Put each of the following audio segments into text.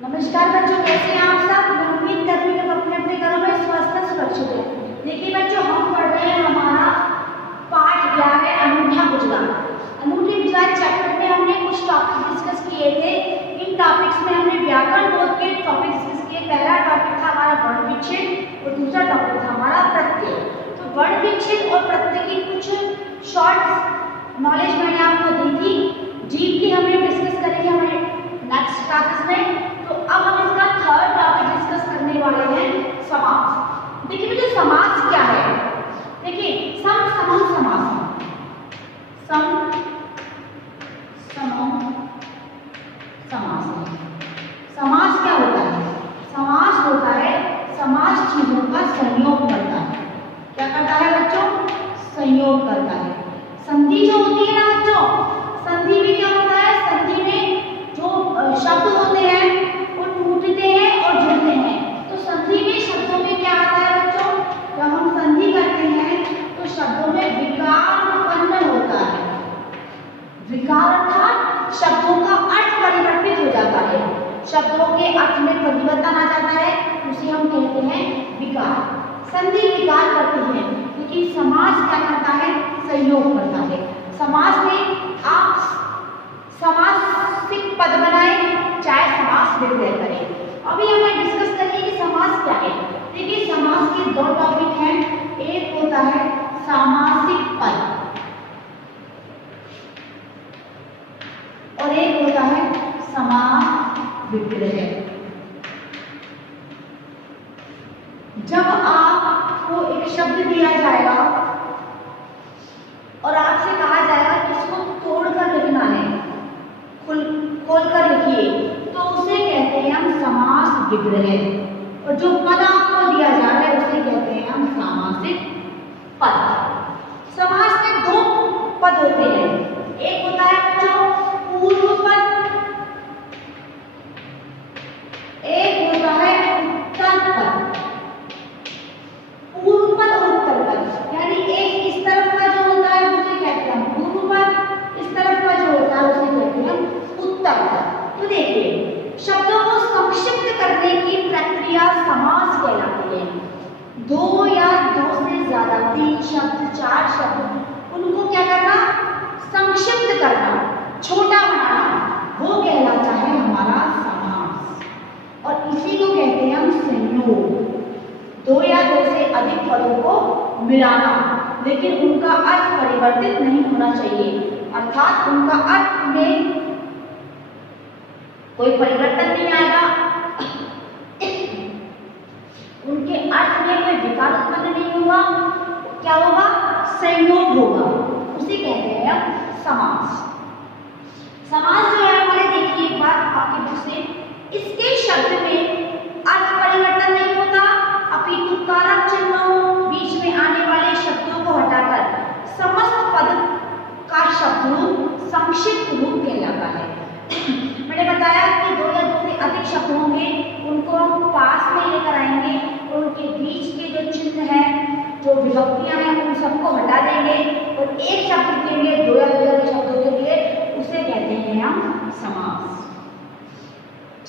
नमस्कार बच्चों, कैसे हैं आप सब। मैं उम्मीद करती हूँ कि अपने अपने घरों में स्वस्थ सुरक्षित है। देखिए बच्चों, हम पढ़ रहे हैं हमारा पाठ 11 अनूठा गुजरात। अनूठे गुजरात चैप्टर में हमने कुछ टॉपिक डिस्कस किए थे। इन टॉपिक्स में हमने व्याकरण बोध के टॉपिक डिस्कस किए। पहला टॉपिक था हमारा वर्ण विच्छेद और दूसरा टॉपिक था हमारा प्रत्यय। तो वर्ण विच्छेद और प्रत्यय की कुछ शॉर्ट नॉलेज मैंने आपको दी थी। डीपली हमने डिस्कस करेंगे हमारे नेक्स्ट क्लासेस में। तो अब हम इसका थर्ड टॉपिक डिस्कस करने वाले हैं, समास। देखिए बेटा, समास क्या है। देखिए, सम समम समास, सम समम समास। समास क्या होता है? समास होता है समास चीजों का संयोग करता है। क्या करता है बच्चों? संयोग करता है। संधि जो होती है ना बच्चों, संधि में क्या होता है? संधि में जो शब्द होते हैं वो टूटते हैं और जुड़ते हैं। तो संधि में शब्दों में क्या आता है बच्चों? जब हम संधि करते हैं तो शब्दों में विकार उत्पन्न होता है। विकार अर्थात शब्दों का अर्थ परिवर्तित हो जाता है। शब्दों के अर्थ में परिवर्तन आ जाता है, उसे हम कहते हैं विकार। संधि विकार करती है, लेकिन समास क्या करता है? संयोग करता है। समास में आप समासिक पद बनाए, चाहे समास विग्रह करें। अभी हमें डिस्कस करिए कि समास क्या है। देखिए, समास के दो टॉपिक हैं। एक होता है सामासिक पद और एक होता है समास विग्रह। जब आपको एक शब्द दिया जाएगा और आपसे कहा जाएगा कि इसको तोड़कर लिखना है, खोलकर लिखिए, तो उसे कहते हैं हम समास विग्रह। और जो पद आपको दिया जा रहा है उसे कहते हैं हम सामासिक पद। समास में दो पद होते हैं। एक होता है जो पूर्व पद, एक होता है उत्तर पद। पूर्व पद और उत्तर पद, यानी एक इस तरफ का जो होता है उसे कहते हैं पूर्व पद, इस तरफ का जो होता है उसे कहते हैं उत्तर पद। तो देखिए, शब्दों को संक्षिप्त करने की प्रक्रिया समास कहलाती है। दो या दो से ज्यादा, 3 शब्द, 4 शब्द, उनको क्या करना? संक्षिप्त करना, छोटा बनाना, वो कहलाता है हमारा समास। और इसी को कहते हैं हम संयोग। 2 या 2 से अधिक पदों को मिलाना, लेकिन उनका अर्थ परिवर्तित नहीं होना चाहिए, अर्थात उनका अर्थ में कोई परिवर्तन नहीं आएगा, उनके अर्थ में कोई विकार उत्पन्न नहीं होगा। क्या होगा? संयोग होगा, उसे कहते हैं हम समास। समास जो है हमारे, देखिए एक बात आपके बुक से, इसके शब्द में अर्थ परिवर्तन नहीं होता, अपितु कारक चिन्हों बीच में आने वाले शब्दों को हटाकर समस्त पद का शब्द रूप संक्षिप्त रूप कहलाता है। मैंने बताया कि 2 या 2 से अधिक शब्द होंगे, उनको हम पास में लेकर आएंगे और उनके बीच के जो चिन्ह हैं, जो विभक्तियां हैं, उन सबको हटा देंगे और एक शब्द के लिए 2 या 2 से अधिक शब्दों के लिए उसे कहते हैं हम समास।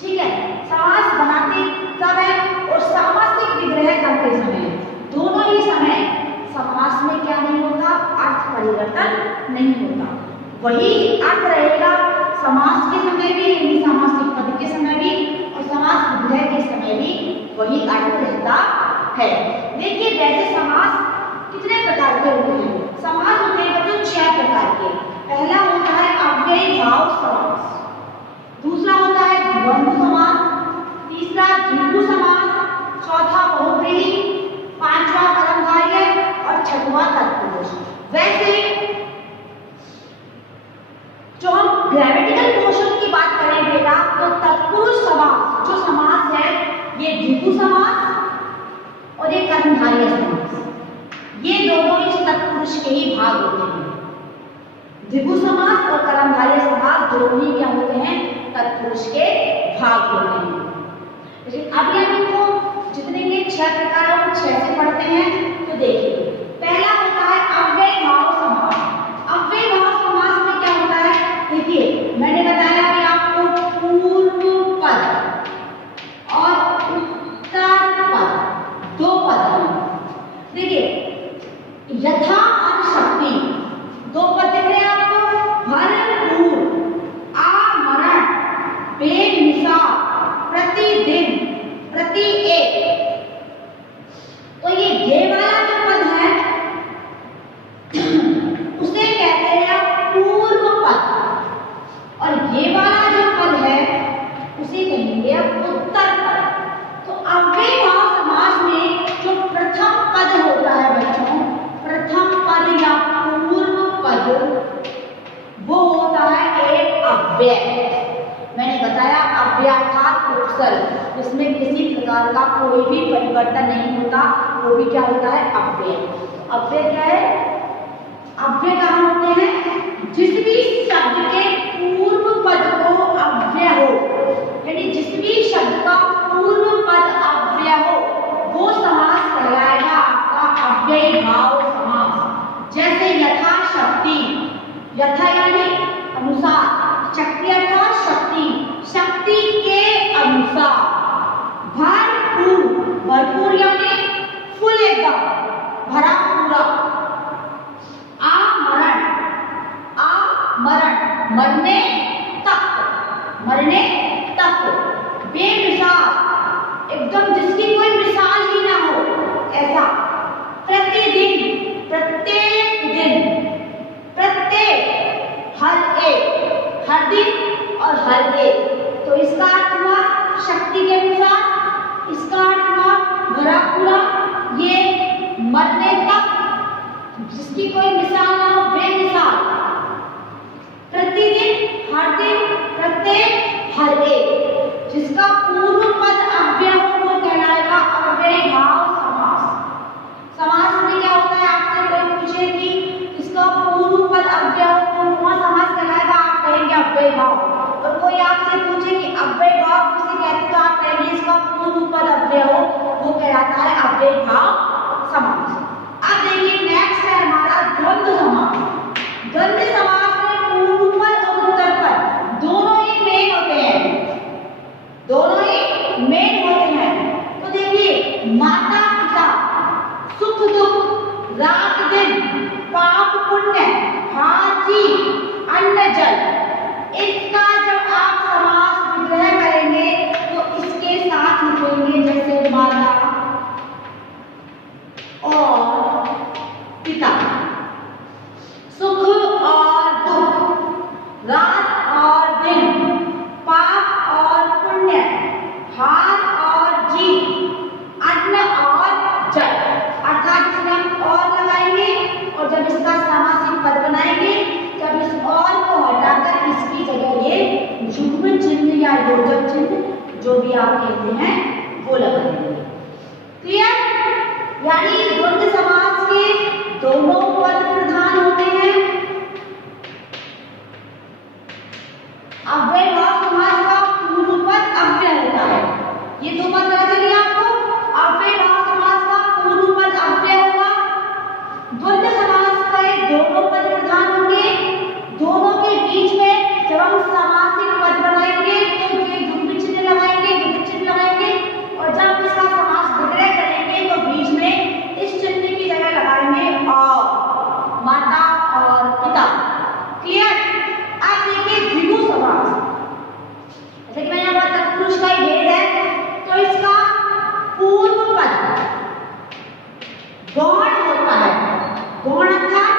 ठीक है, समास बनाते कब है और सामासिक विग्रह करते समय, दोनों ही समय समास में क्या नहीं होता? अर्थ परिवर्तन नहीं होता, वही अर्थ रहेगा समास के समय भी, यानी सामासिक पद के समय भी, और समास विग्रह के समय भी वही अर्थ रहता है। देखिए, वैसे समास कितने प्रकार के होते हैं? समास होते हैं बच्चों 6 प्रकार के। पहला होता है अव्ययी भाव समास, दूसरा होता है द्वंद्व समास, तीसरा द्विगु समास, चौथा बहुव्रीहि, पांचवा कर्मधारय और छठवां तत्पुरुष। वैसे जो हम ग्रामेटिकल पोर्शन की बात करें बेटा, तो तत्पुरुष समास जो समास है, ये द्विगु समास और ये कर्मधारय समास, ये दोनों इस तत्पुरुष के ही भाग होते हैं। द्विगु समास और कर्मधारय समास दोनों ही क्या होते हैं? तत्पुरुष के भाग होते हैं। लेकिन अभी हम इनको जितने के 6 प्रकार हैं, हम 6 से पढ़ते हैं। तो देखिए, पहला होता है अव्ययी भाव समास। अव्ययी भाव समास में क्या होता है? देखिए, मैंने बताया कि आपको पूर्व पद अव्यय। मैंने बताया अव्यय अर्थात उपसर्ग, इसमें किसी प्रकार का कोई भी परिवर्तन नहीं होता, वो भी क्या होता है अव्यय। अव्यय क्या है? अव्यय कहाँ होते हैं? जिस भी शब्द के पूर्व पद को अव्यय हो, यानी जिस भी शब्द का पूर्व पद अव्यय हो वो समास कहलाएगा आपका अव्ययी भाव समास। जैसे यथा शक्ति, यथा यानी अनुसार, शक्ति अर्थात शक्ति, शक्ति के अनुसार। भरपूर, भरपूर यानी फुल एकदम भरा पूरा। आमरण, आमरण मरने तक, मरने तक। बेमिसाल एकदम जिसकी कोई मिसाल ही ना हो ऐसा। प्रतिदिन, प्रत्येक दिन, प्रत्येक, हर एक, हर दिन और हर एक। तो इसका अर्थ हुआ शक्ति के अनुसार, इसका अर्थ हुआ भरा पूरा, ये मरने तक, जिसकी कोई मिसाल ना हो, बेमिसाल। प्रतिदिन, हर दिन, प्रत्येक, हर एक, जिसका पूर्व पद अव्यय हो वो कहलाएगा अव्ययी भाव समास। समास में क्या होता है? आपसे कोई पूछे कि इसका पूर्व पद अव्यय हो तो वह समास कहलाएगा, आप कहेंगे अव्ययी भाव। और कोई आपसे पूछे कि अव्ययी भाव किसे कहते हैं तो आप कहेंगे इसका पूर्व पद अव्यय हो वो कहलाता है अव्ययी भाव समास। अब देखिए नेक्स्ट है हमारा द्वंद्व समास। द्वंद्व समास में पूर्व पद और उत्तर पद दोनों ही मेन होते हैं, दोनों ही मेन होते हैं। तो देखिए माता पिता, सुख दुख, रात दिन, पाप पुण्य, हाथी, अन्न जल, इसका जब आप समास विग्रह करेंगे तो इसके साथ लिखेंगे जैसे माता और पिता, सुख और दुख, रात और दिन, पाप और पुण्य, हार और जीत, अन्न और जल। अर्थात इसमें हम और लगाएंगे और जब इसका समासिक पद बनाएंगे, जब इस और को हटाकर इसकी जगह ये युग्म चिन्ह या योजक चिन्ह जो भी आप कहते हैं वो लगाएंगे। क्लियर? यानी द्वंद्व समास के दोनों पद प्रधान होते हैं। अव्यय भाव समास का पूर्व पद अव्यय होता है, ये दो पद पता चलिए आपको। अव्यय भाव समास का पूर्व पद अव्यय होगा, द्वंद्व समास के दोनों पद प्रधान होंगे। दोनों के बीच में जब हम समासिक पद बनाएंगे तो ये युग्म चिन्ह लगाएंगे, युग्म चिन्ह लगाएंगे और जब इसका समास विग्रह करेंगे तो बीच में इस चिन्ह की जगह लगाएंगे और माता और पिता। क्लियर? अब देखिए द्विगु समास। जैसे कि मैंने यहाँ पर तत्पुरुष का ही भेद है तो इसका पूर्व पद गौण होता है। गौण अर्थात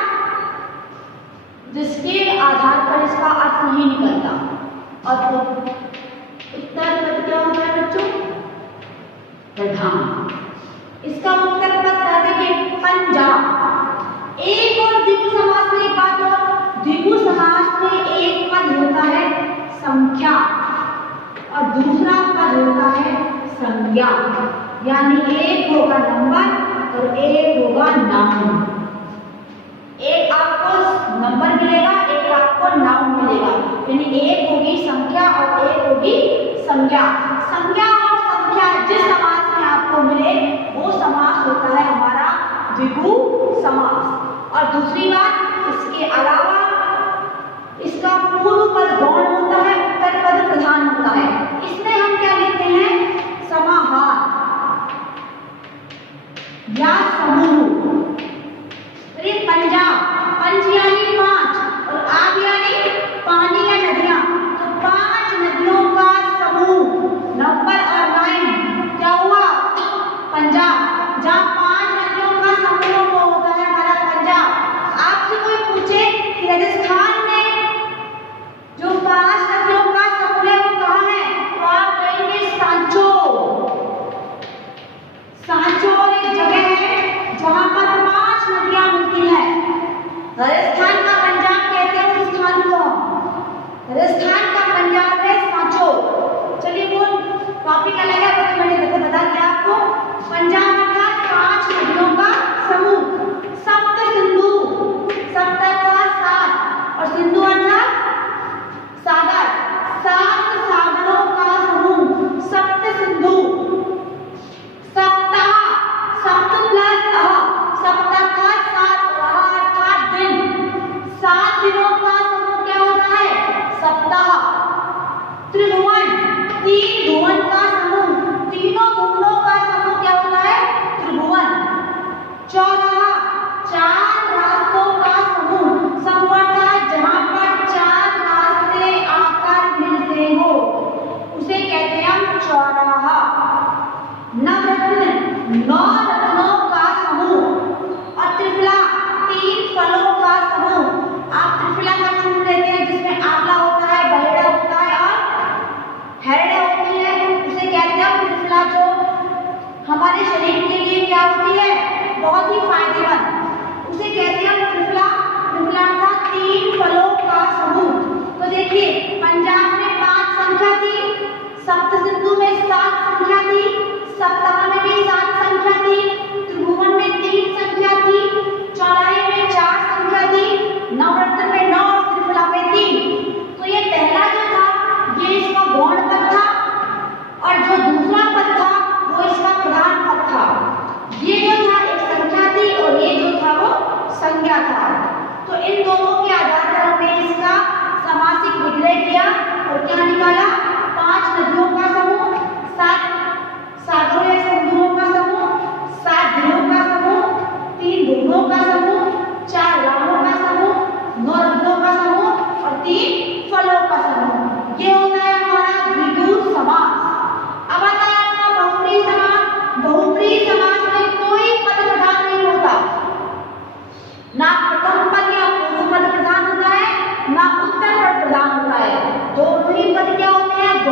जिसके आधार पर इसका अर्थ नहीं निकलता। और उत्तर पद क्या होता है बच्चों? प्रधान। इसका उत्तर पद देखिए पंजाब। एक और द्विगु समास में एक बात और, द्विगु समास में एक पद होता है संख्या और दूसरा पद होता है संज्ञा। यानी एक होगा नंबर और एक होगा नाउन। एक आपको नंबर मिलेगा, एक आपको नाउन मिलेगा। यानी एक होगी संख्या और एक होगी संज्ञा। संज्ञा और संख्या जिस समास में आपको मिले वो समास होता है हमारा द्विगु समास। और दूसरी बात, इसके अलावा इसका पूर्व पद गौण होता है, उत्तर पद प्रधान होता है। इसमें हम क्या लिखते हैं? समाहार या समूह। पंजाब, पंज यानी पांच और आग यानी पानी या नदियां, तो पांच नदियों का समूह। नंबर और लाइन क्या हुआ? पंजाब। जहाँ पांच नदियों का समूह वो होता है हमारा पंजाब। आपसे कोई पूछे कि राजस्थान में जो पांच नदियों का समूह है वो कहाँ है तो आप कहेंगे सांचो। सांचो एक जगह है जहाँ पर पांच नदियां मिलती है। राजस्थान का पंजाब कहते हैं उस स्थान को। राजस्थान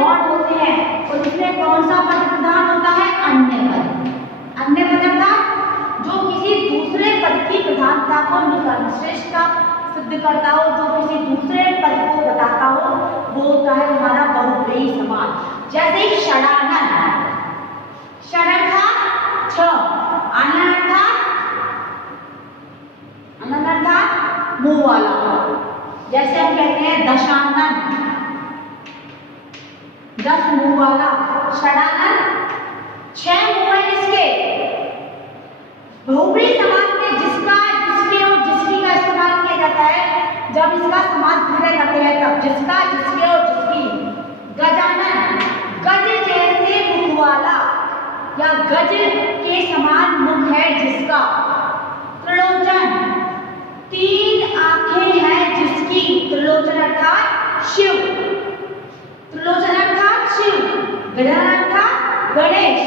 गौण होते हैं और इसमें कौन सा पद प्रधान होता है? अन्य पद। अन्य पद अर्थात जो किसी दूसरे पद की प्रधानता को श्रेष्ठता सिद्ध करता हो, जो किसी दूसरे पद को बताता हो, वो होता है हमारा बहुव्रीहि समास। जैसे षडानन, षड अर्थात छ, आनन अर्थात मुंह वाला। जैसे हम कहते हैं दशानन, 10 मुंह वाला। षडानन 6 मुंह है जिसके। बहुव्रीहि समास में जिसका, जिसके और जिसकी का इस्तेमाल किया जाता है जब इसका समास विग्रह करते हैं तब। जिसका, जिसके और जिसकी। गजानन, गज जैसे मुख वाला या गज के समान मुख है जिसका। त्रिलोचन, 3 आंखें हैं जिसकी। त्रिलोचन अर्थात शिव, त्रिलोचन अर्थात शिव। गजानन अर्थात गणेश।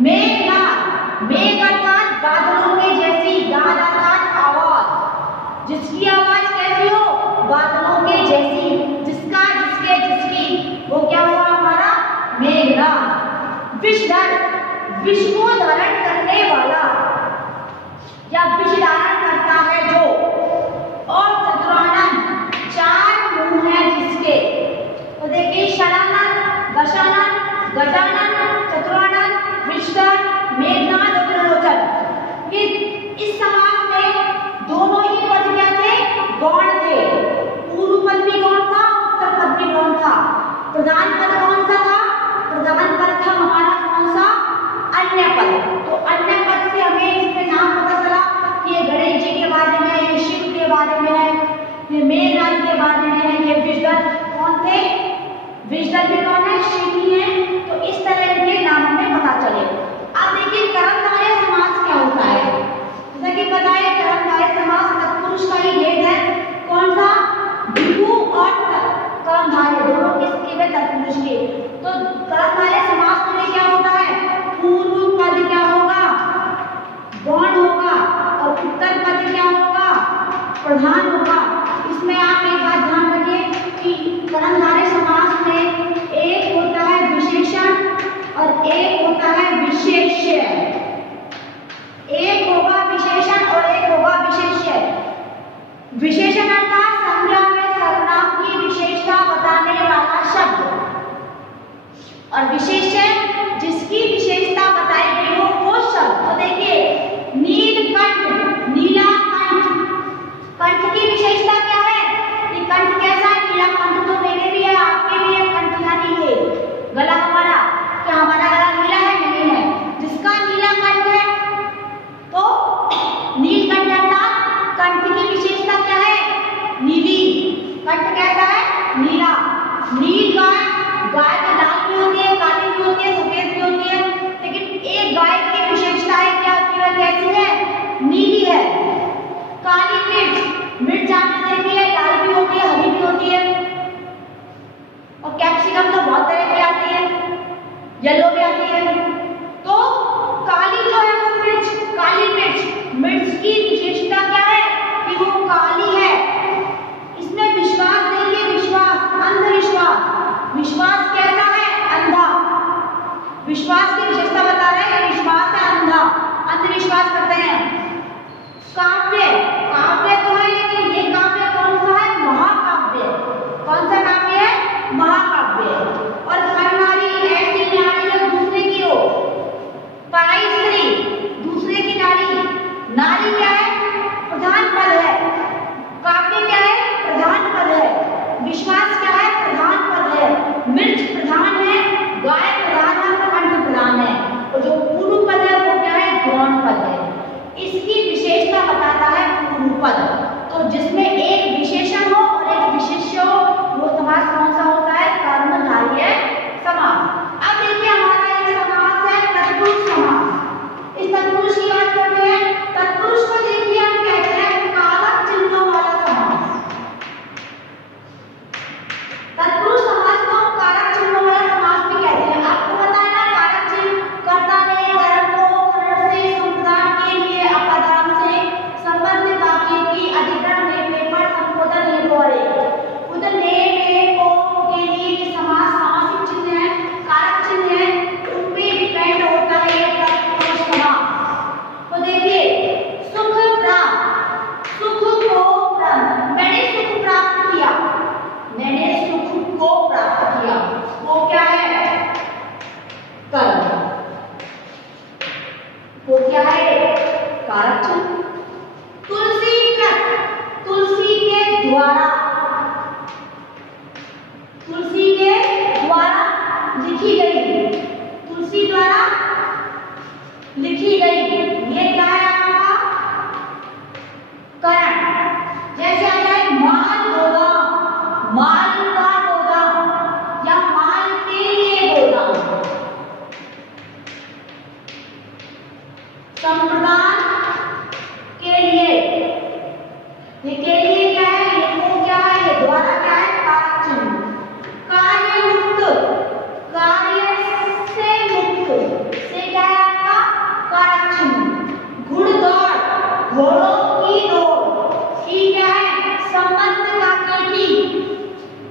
मेघनाद, मेघ अर्थात बादलों में जैसी। गाद अर्थात आवाज, जिसकी आवाज कैसी हो? बादलों के जैसी। जिसका, जिसके, जिसकी, वो क्या हुआ हमारा? मेघनाद। विषधर, विष को धारण करने वाला या विष धारण करता है जो। और चतुरानन, 4 मुंह है जिसके। तो देखिए षडानन, दशानन, गजानन, चतुरानन, विषधर, मेघनाद और त्रिलोचन। इस समास में दोनों ही पद क्या थे? गौण थे। पूर्व पद भी गौण था, उत्तर पद भी गौण था। प्रधान पद कौन सा था? प्रधान पद था हमारा कौन सा? अन्य पद। तो अन्य पद से हमें इसमें नाम पता चला कि ये गणेश जी के बारे में है, ये शिव के बारे में है, ये मेघनाद के बारे में है, ये विषधर कौन थे? विषधर भी कौन है? शिव ही है। तो इस तरह के नाम हमें पता चले। अब देखिए कर्मधारय समास क्या होता है। जैसा कि पता है कर्मधारय समास तत्पुरुष का ही भेद है। कौन सा? द्विगु और कर्मधारय दोनों किसके वे? तत्पुरुष के। तो कर्मधारय समास में क्या होता है? पूर्व पद क्या होगा? गौण होगा और उत्तर पद क्या होगा? प्रधान होगा। इसमें आप एक बात ध्यान रखिए कि कर्मधारय समास में एक होता है विशेषण और एक होता है विशेष्य। एक होगा विशेषण और एक होगा विशेष्य। विशेषण अर्थात संज्ञा में सर्वनाम की विशेषता बताने वाला शब्द और विशेष्य जिसकी विशेषता बताई गई हो वो शब्द। तो देखिए नीलकंठ, नीला कंठ, कंठ की विशेषता क्या है? ये कंठ कैसा है? नीला कंठ तो मेरे भी है, आपके भी है। कंठ यानी ये गला हमारा, क्या हमारा गला नीला है? नहीं है। जिसका नीला कंठ है तो नीलकंठ अर्थात कंठ की विशेषता क्या है? नीली। कंठ कैसा है? नीला। नील गाय, गाय तो लाल भी होती है, काली भी होती है, सफेद भी होती है, लेकिन एक गाय की विशेषता है क्या कि वह कैसी है? नीली है। काली मिर्च, मिर्च आपने देखी है, लाल भी होती है, हरी भी होती है। और कैप्सिकम तो बहुत तरह की आती है, येलो भी आती है। तो काली जो है वो मिर्च, काली मिर्च, मिर्च की विशेषता क्या है कि वो काली है। इसमें विश्वास देखिए, विश्वास, अंधविश्वास। विश्वास कैसा है? अंधा। विश्वास की विशेषता बता रहे हैं, विश्वास है अंधा, अंधविश्वास करते हैं। काव्य, काव्य तो है लेकिन ये काव्य कौन सा है? महाकाव्य। कौन सा काव्य है? महाकाव्य। और नारी, ऐसी नारी जो दूसरे की हो, पराई स्त्री, दूसरे की नारी। नारी क्या है? प्रधान पद है। काव्य क्या है? प्रधान पद है। विश्वास क्या है? प्रधान पद है। मिर्च प्रधान है, गाय प्रधान है, कंठ प्रधान है। और जो पूर्व पद है वो क्या है? गौण पद है। इसकी विशेषता बताता है पूर्व पद। तो जिसमें एक विशेषण हो और एक विशेष्य हो वो समास कौन सा होता है? कर्मधारय समास। अब देखिए हमारा एक समास है तत्पुरुष समास। इस तत्पुरुष की बात करते हैं। तत्पुरुष को देखिए हम कहते हैं कारक चिन्हों वाला समास। तत्पुरुष समास को कारक चिन्हों वाला लिखी गई, तुलसी द्वारा लिखी गई, ये क्या है आपका करण। जैसे आ जाए माल होगा, माल का होगा या माल के लिए होगा, संप्रदान के लिए, ये के लिए क्या है, ये को क्या है, ये द्वारा क्या है, कारक चिन्ह। कार्य मुक्त, कार्य से मुक्त से क्या है आपका कारक चिन्ह। घुड़दौड़, घोड़ों की दौड़, की क्या है संबंध का केटी।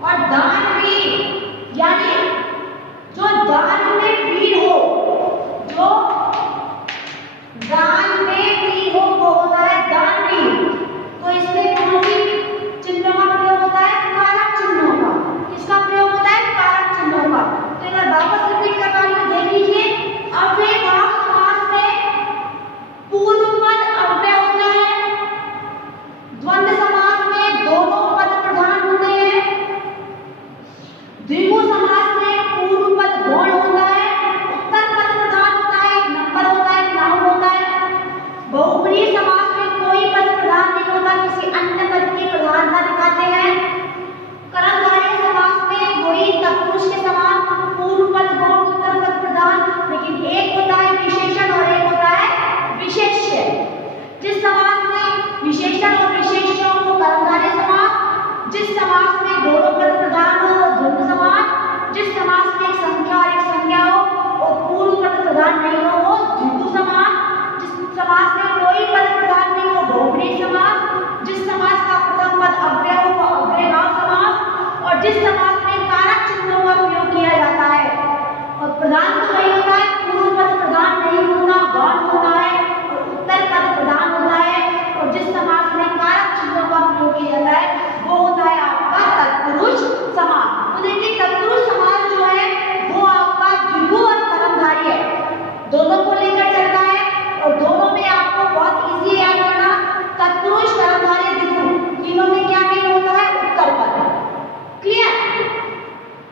और दानवीर यानी जो दान में वीर हो, जो दान में वीर हो वो होता है दानवीर। तो इसमें कौन सी चिन्हों का प्रयोग होता है, कारक चिन्हों का। किसका प्रयोग होता है, कारक चिन्हों का। तो एक बार वापस रिपीट करवा लो, देख लीजिए। अव्ययभाव समास में पूर्व पद अव्यय होता है, द्वंद्व समास में दोनों पद प्रधान होते हैं, द्विगु समास में पूर्व पद गौण होता है, उत्तर पद प्रधान होता है, एक नंबर होता है, नाउन होता है। बहुब्रीहि समास में कोई पद प्रधान नहीं होता, किसी अन्य पद की प्रधानता दिखाते हैं। कर्मधारय समास में वही तत्पुरुष के समान पूर्व पद गौण, उत्तर पद प्रधान, लेकिन एक होता है विशेषण और एक होता है विशेष्य। जिस समास में विशेषण और विशेष्य हो वो कर्मधारय समास, जिस समास में दोनों पद प्रधान हो वो द्वंद्व समास, जिस समास में एक संख्या और एक संज्ञा हो और पूर्व पद प्रधान नहीं हो वो द्विगु समास, जिस समास में कोई पद प्रधान नहीं हो बहुब्रीहि समास, जिस समास का प्रथम पद अव्यय हो वो अव्ययभाव समास, और जिस समास में कारक चिन्हों का प्रयोग किया जाता है और प्रधान तो वही होता है, पूर्व पद प्रधान नहीं होता, गौण होता है और उत्तर पद प्रधान होता है, और जिस समास में कारक चिन्हों का प्रयोग किया जाता है वो होता है आपका तत्पुरुष समास। तो देखिए तत्पुरुष समास जो है वो आपका द्विगु और कर्मधारय है, दोनों को लेकर चलता है और दोनों में आपको बहुत इजी है याद करना। तत्पुरुष कर्मधारय द्विगु तीनों में क्या मेल होता है, उत्तर पद। क्लियर।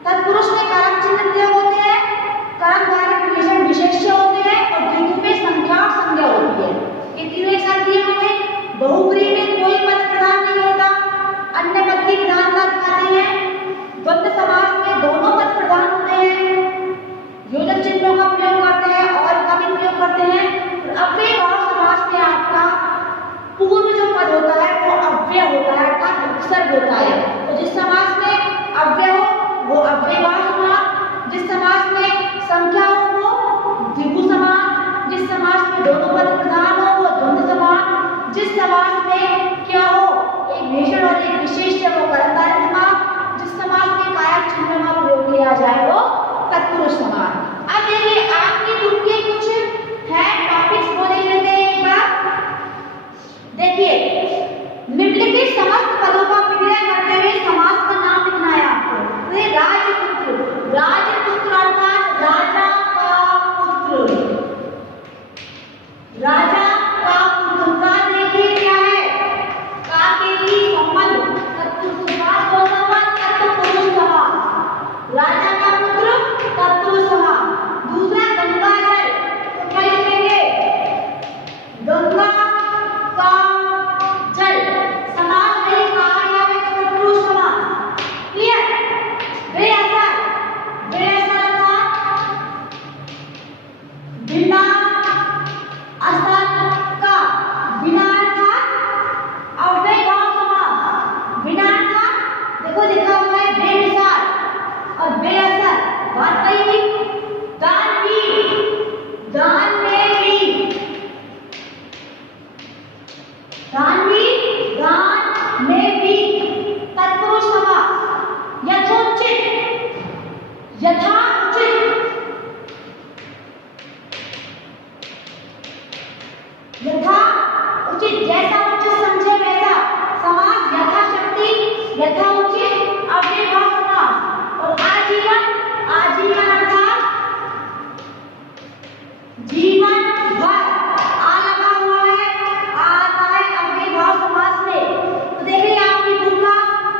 तत्पुरुष में कारक चिन्ह प्रयोग होते हैं, कर्मधारय विशेषण विशेष्य होते हैं और द्विगु में संख्या और संज्ञा होती है। ये तीनों एक साथ क्लियर हो गए। बहुब्रीहि में कोई पद प्रधान नहीं होता, अन्य पद की प्रधानता दिखाते हैं। द्वंद्व समास में दोनों पद प्रधान होते हैं, योजक चिन्हों का प्रयोग करते हैं और का भी प्रयोग करते हैं। अव्ययभाव समास में आपका पूर्व जो पद होता है वो अव्यय होता है, अर्थात उपसर्ग होता है। तो जिस समास में अव्यय हो वो अव्ययभाव समास, जिस समास में संख्या हो वो द्विगु समास, जिस समास में दोनों पद प्रधान हो वो द्वंद्व समास, जिस समास में क्या हो एक विशेषण और एक विशेष्य वो कर्मधारय समास, जिस समास में कारक चिन्ह का प्रयोग किया जाए वो तत्पुरुष समास। अब देखिए आपकी बुक के कुछ है टॉपिक्स वो देख लेते हैं एक बार। देखिए निम्नलिखित समस्त पदों का विग्रह करते हुए समास का नाम लिखना है आपको। तो राजपुत्र, राजपुत्र अर्थात राजा का पुत्र, राजा का पुत्र। का देखिए क्या है, का के लिए संबंध तत्पुरुष समास होता हुआ तत्पुरुष समास, राजा का पुत्र तत्पुरुष समास। दूसरा गंगा जल, तो क्या लिखेंगे, गंगा का जल समास नहीं कहा गया है तो तत्पुरुष समास। क्लियर। बेअसर, बेअसर का बिना असर का, बिना अर्थात अव्ययभाव समास। बिना अर्थात देखो लिखा हुआ है बेमिसाल और बेअसर, बात कही हुई। दानवीर, दान में वीर, दानवीर दान में वीर तत्पुरुष समास। यथोचित, यथाउचित, यथा उचित, जैसा उचित समझे वैसा समास। यथाशक्ति, यथा उचित अव्ययभाव समास। और आजीवन, आजीवन अर्थात जीवन भर, आ लगा हुआ है, आता है अव्ययभाव समास में। तो देखिए आपकी बुक का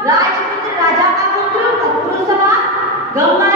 राजपुत्र, राजा का पुत्र तत्पुरुष समास, गंगा